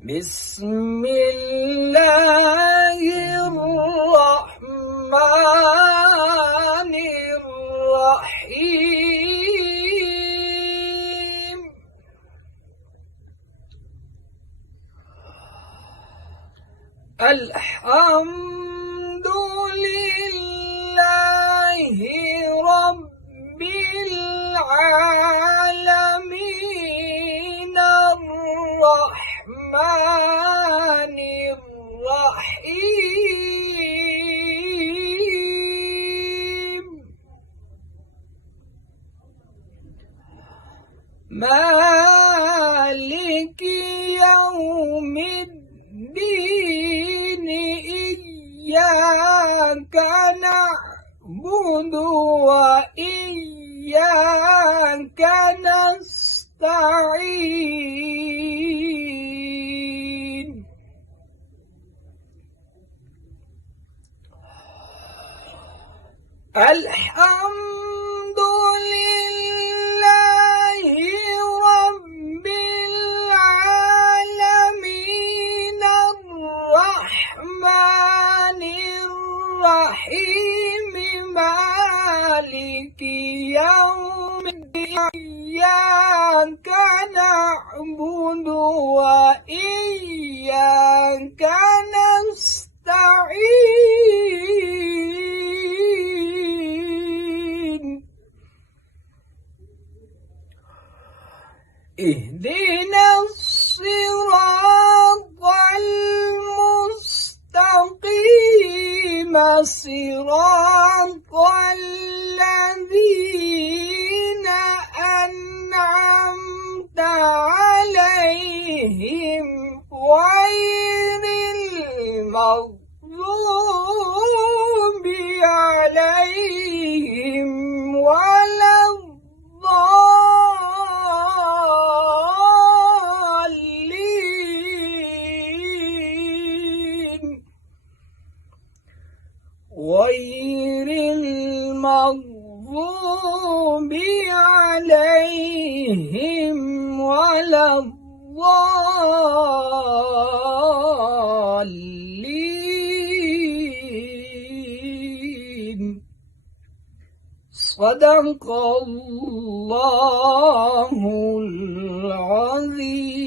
بسم الله الرحمن الرحيم. الحمد لله رب العالمين الرحمن الرحيم مالك يوم الدين إياك نعبد وإياك نستعين. الحمد لله رب العالمين الرحمن الرحيم مالك يوم الدين إياك نعبد وإياك نستعين. اهدنا الصراط المستقيم صراط الذين أنعمت عليهم غير المغضوب عليهم ولا الضالين. غير المغضوب عليهم ولا الضالين. صدق الله العظيم.